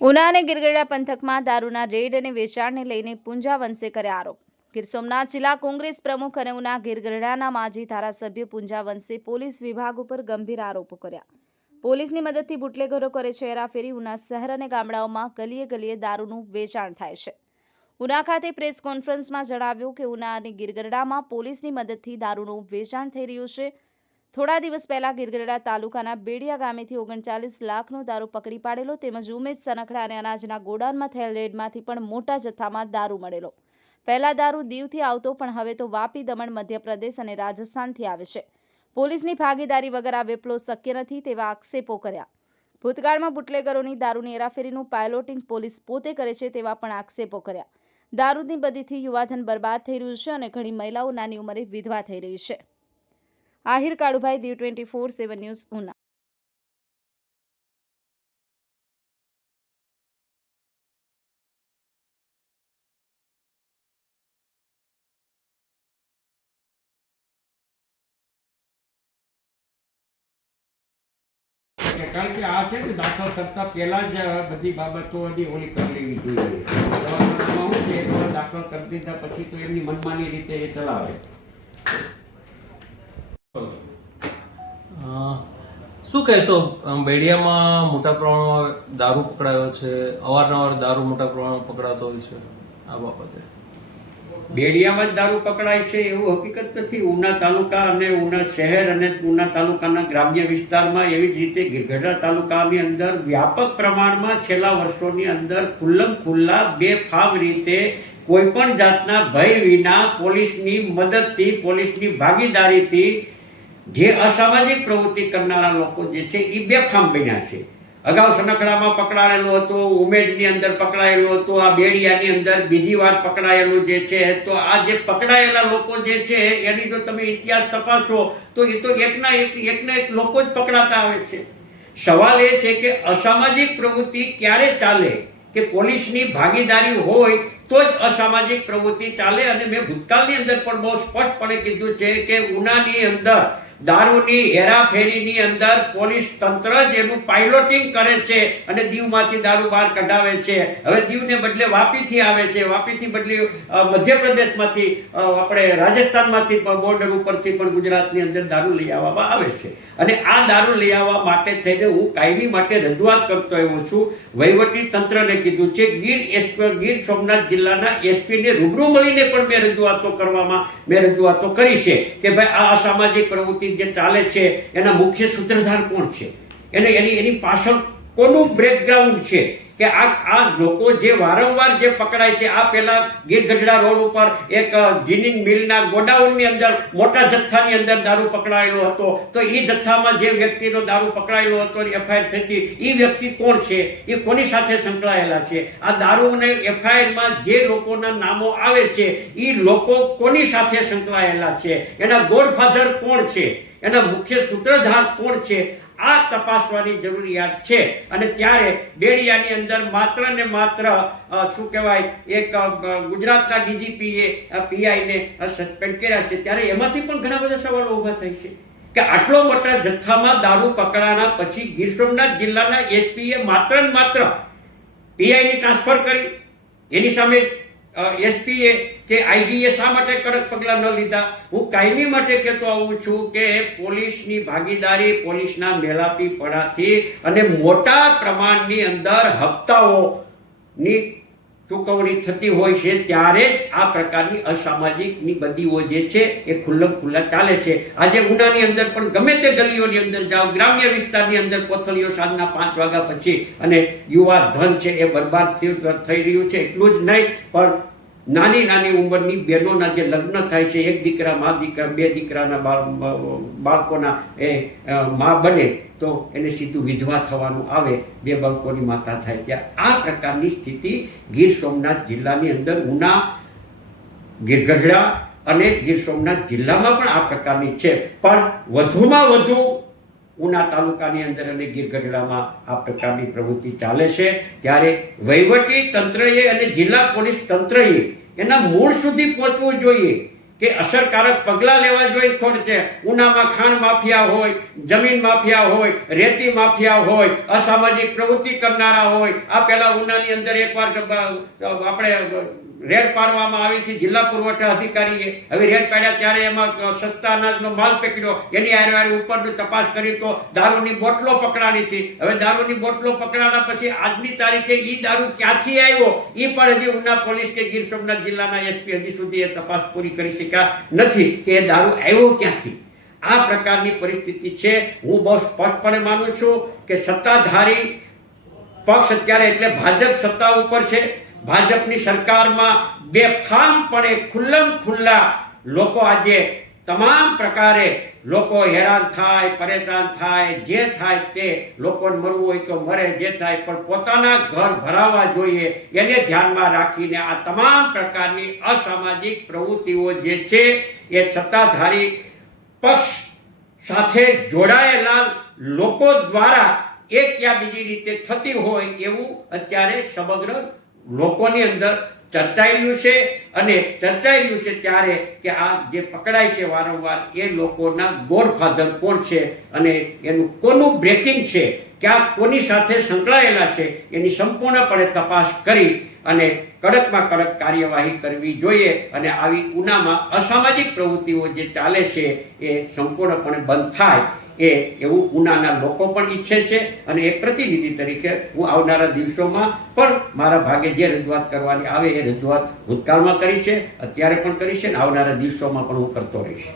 ઉના અને ગિરગડા પંથકમાં દારૂના રેડ અને વેચાણને લઈને પૂંજા વંશે કર્યા આરોપ. ગીર સોમનાથ જિલ્લા કોંગ્રેસ પ્રમુખ અને ઉના ગિરગડાના માજી ધારાસભ્ય પૂંજા વંશે પોલીસ વિભાગ ઉપર ગંભીર આરોપો કર્યા. પોલીસની મદદથી બુટલેગરો કરે છે હેરાફેરી ઉના શહેર અને ગામડાઓમાં ગલીએ ગલીએ દારૂનું વેચાણ થાય છે. ઉના ખાતે પ્રેસ કોન્ફરન્સમાં જણાવ્યું કે ઉના અને ગિરગડામાં પોલીસની મદદથી દારૂનું વેચાણ થઈ રહ્યું છે. થોડા દિવસ પહેલા ગીરગઢડા તાલુકાના બેડિયા ગામેથી ઓગણચાલીસ લાખનો દારૂ પકડી પાડેલો તેમજ ઉમેશ સનખડા અને અનાજના ગોડાઉનમાં થયેલ રેડમાંથી પણ મોટા જથ્થામાં દારૂ મળેલો. પહેલા દારૂ દીવથી આવતો પણ હવે તો વાપી દમણ, મધ્યપ્રદેશ અને રાજસ્થાનથી આવે છે. પોલીસની ભાગીદારી વગર આ વેપલો શક્ય નથી તેવા આક્ષેપો કર્યા. ભૂતકાળમાં બુટલેગરોની દારૂની હેરાફેરીનું પાયલોટિંગ પોલીસ પોતે કરે છે તેવા પણ આક્ષેપો કર્યા. દારૂની બદીથી યુવાધન બરબાદ થઈ રહ્યું છે અને ઘણી મહિલાઓ નાની ઉંમરે વિધવા થઈ રહી છે. Ahir Kalubhai Diu twenty four seven news Una કારણ કે આ છે ને દાખલ કરતા પહેલા જ બધી બાબતો બધી ઓલી કરી લેવી જોઈએ. દવાખાનામાં શું છે? એકવાર દાખલ કરી દીધા પછી તો એમની મનમાની રીતે એ ચલાવે. અ, શું કહેશો? બેડિયામાં મોટા પ્રમાણમાં દારૂ પકડાયો છે? અવારનવાર દારૂ મોટા પ્રમાણમાં પકડાતો હોય છે આ બાબતે? બેડિયામાં જ દારૂ પકડાય છે એવું હકીકત નથી. ઉના તાલુકા અને ઉના શહેર અને ઉના તાલુકાના ગ્રામ્ય વિસ્તારમાં એવી જ રીતે ગઢડા તાલુકાની અંદર વ્યાપક પ્રમાણમાં છેલ્લા વર્ષોની અંદર ખુલ્લમ ખુલ્લા બેફામ રીતે કોઈ પણ જાતના ભય વિના પોલીસની મદદથી, પોલીસની ભાગીદારીથી જે અસામાજિક પ્રવૃત્તિ કરનારા લોકો જે છે એ બેફામ બન્યા છે. અગાઉ સનખડામાં પકડાયેલો હતો, ઉમેદની અંદર પકડાયેલો હતો, આ બેડિયાની અંદર બીજી વાર પકડાયેલું જે છે, તો આ જે પકડાયેલા લોકો જે છે, એની જો તમે ઇતિહાસ તપાસો, તો એ તો એકના એક એકના એક લોકો જ પકડાતા આવે છે. સવાલ એ છે કે અસામાજિક પ્રવૃત્તિ ક્યારે ચાલે? કે પોલીસની ભાગીદારી હોય, તો જ અસામાજિક પ્રવૃત્તિ ચાલે? અને મેં ભૂતકાળની અંદર પણ બહુ સ્પષ્ટપણે કીધું છે કે ઉનાની અંદર દારૂની હેરાફેરીની અંદર પોલીસ તંત્ર જ એનું પાઇલોટિંગ કરે છે અને દીવમાંથી દારૂ બહાર કઢાવે છે. હવે દીવને બદલે વાપીથી આવે છે. વાપીથી બદલે મધ્યપ્રદેશમાંથી આપણે રાજસ્થાનમાંથી પણ, બોર્ડર ઉપરથી પણ ગુજરાતની અંદર દારૂ લઈ આવવામાં આવે છે. અને આ દારૂ લઈ આવવા માટે થઈને હું કાયમી માટે રજૂઆત કરતો આવ્યો છું. વહીવટી તંત્રને કીધું છે, ગીર એસપી ગીર સોમનાથ જિલ્લાના એસપીને રૂબરૂ મળીને પણ મેં રજૂઆતો કરવામાં, મેં રજૂઆતો કરી છે કે ભાઈ આ અસામાજિક પ્રવૃત્તિ જે ચાલે છે, એના મુખ્ય સૂત્રધાર કોણ છે? એને એની એની પાછળ કોનું બ્રેકગ્રાઉન્ડ છે? કે આ આ લોકો જે વારંવાર જે પકડાય છે, આ પહેલા ગીર ગઢડા રોડ ઉપર એક જીનિંગ મિલના ગોડાઉનની અંદર, મોટા જથ્થાની અંદર દારૂ પકડાયેલો હતો. તો એ જથ્થામાં જે વ્યક્તિનો દારૂ પકડાયેલો હતો એફઆઈઆર થતી એ વ્યક્તિ કોણ છે? એ કોની સાથે સંકળાયેલા છે? આ દારૂને એફઆઈઆરમાં જે લોકોના નામો આવે છે એ લોકો કોની સાથે સંકળાયેલા છે? એના ગોડફાધર કોણ છે? એના મુખ્ય સૂત્રધાર કોણ છે? આ તપાસવાની જરૂરિયાત છે. અને ત્યારે બેડિયાની અંદર માત્ર ને માત્ર શું કહેવાય, એક ગુજરાતના ડીજીપીએ પીઆઈને સસ્પેન્ડ કર્યા છે. ત્યારે એમાંથી પણ ઘણા બધા સવાલો ઊભા થાય છે. કે આટલો મોટા જથ્થામાં દારૂ પકડાના પછી ગીર સોમનાથ જિલ્લાના એસપીએ માત્ર ને માત્ર પીઆઈની ટ્રાન્સફર કરી. એની સામે એસપીએ કે આઈજીએ શા માટે કડક પગલાં ન લીધા? હું કાયમી માટે કહેતો આવું છું કે પોલીસની ભાગીદારી પોલીસના મેલાપી પડાથી અને મોટા પ્રમાણની અંદર હપ્તાઓની ચૂકવણી થતી હોય છે ત્યારે આ પ્રકારની અસામાજિકની બદીઓ જે છે એ ખુલ્લમ ખુલ્લા ચાલે છે. આજે ઉનાની અંદર પણ ગમે તે ગલીઓની અંદર જાઓ, ગ્રામ્ય વિસ્તારની અંદર કોથળીઓ સાંજના પાંચ વાગ્યા પછી અને યુવા ધન છે એ બરબાદ થઈ રહ્યું છે. એટલું જ નહીં, પણ નાની નાની ઉંમરની બહેનોના જે લગ્ન થાય છે, એક દીકરા મા દીકરા, બે દીકરાના બાળકોના એ મા બને તો એને સીધું વિધવા થવાનું આવે, બે બાળકોની માતા થાય. ત્યાં આ પ્રકારની સ્થિતિ ગીર સોમનાથ જિલ્લાની અંદર ઉના ગીરગઢડા અને ગીર સોમનાથ જિલ્લામાં પણ આ પ્રકારની છે. પણ વધુમાં વધુ ઉના તાલુકાની અંદર અને ગીર ગઢડામાં આ પ્રકારની પ્રવૃત્તિ ચાલે છે. ત્યારે વહીવટી તંત્રએ અને જિલ્લા પોલીસ તંત્રએ એના મૂળ સુધી પહોંચવું જોઈએ કે અસરકારક પગલાં લેવા જોઈએ કોણ છે? ઉનામાં ખાણ માફિયા હોય, જમીન માફિયા હોય, રેતી માફિયા હોય, અસામાજિક પ્રવૃત્તિ કરનારા હોય. આ પહેલાં ઉનાની અંદર એકવાર આપણે રેડ પાડવામાં આવી હતી. જિલ્લા પુરવઠા અધિકારીએ હવે રેડ પાડ્યા ત્યારે એમાં સસ્તા અનાજનો માલ પકડ્યો. એની હારે હારે ઉપરની તપાસ કરી તો દારૂની બોટલો પકડાવી હતી. હવે દારૂની બોટલો પકડાવ્યા પછી આજની તારીખે એ દારૂ ક્યાંથી આવ્યો? એ પણ હજી ઉના પોલીસ કે ગીર સોમનાથ જિલ્લાના એસપી હજી સુધી એ તપાસ પૂરી કરી શક્યા નથી કે એ દારૂ આવ્યો ક્યાંથી. આ પ્રકારની પરિસ્થિતિ છે. હું બહુ સ્પષ્ટપણે માનું છું કે સત્તાધારી પક્ષ અત્યારે એટલે ભાજપ સત્તા ઉપર છે. ભાજપની સરકારમાં બેફામપણે ખુલ્લમ ખુલ્લા. લોકો આજે તમામ પ્રકારે લોકો હેરાન થાય, પરેશાન થાય, જે થાય તે લોકોને મરવું હોય તો મરે જે થાય પણ પોતાના ઘર ભરાવા જોઈએ. એને ધ્યાનમાં રાખીને આ તમામ પ્રકારની અસામાજિક પ્રવૃત્તિઓ જે છે, એ સત્તાધારી પક્ષ સાથે જોડાયેલા લોકો દ્વારા એક યા બીજી રીતે થતી હોય એવું અત્યારે સમગ્ર લોકોની અંદર ચર્ચાઈ છે અને ચર્ચાઈ છે ત્યારે કે આ જે પકડાય છે વારંવાર એ લોકોના ગોડફાધર કોણ છે અને એનું કોનું બ્રેકિંગ છે, ક્યાં કોની સાથે સંકળાયેલા છે, એની સંપૂર્ણપણે તપાસ કરી અને કડકમાં કડક કાર્યવાહી કરવી જોઈએ અને આવી ઉનામાં અસામાજિક પ્રવૃત્તિઓ જે ચાલે છે એ સંપૂર્ણપણે બંધ થાય એ એવું ઉનાના લોકો પણ ઈચ્છે છે અને એક પ્રતિનિધિ તરીકે હું આવનારા દિવસોમાં પણ મારા ભાગે જે રજૂઆત કરવાની આવે એ રજૂઆત ભૂતકાળમાં કરી છે, અત્યારે પણ કરી છે અને આવનારા દિવસોમાં પણ હું કરતો રહીશ.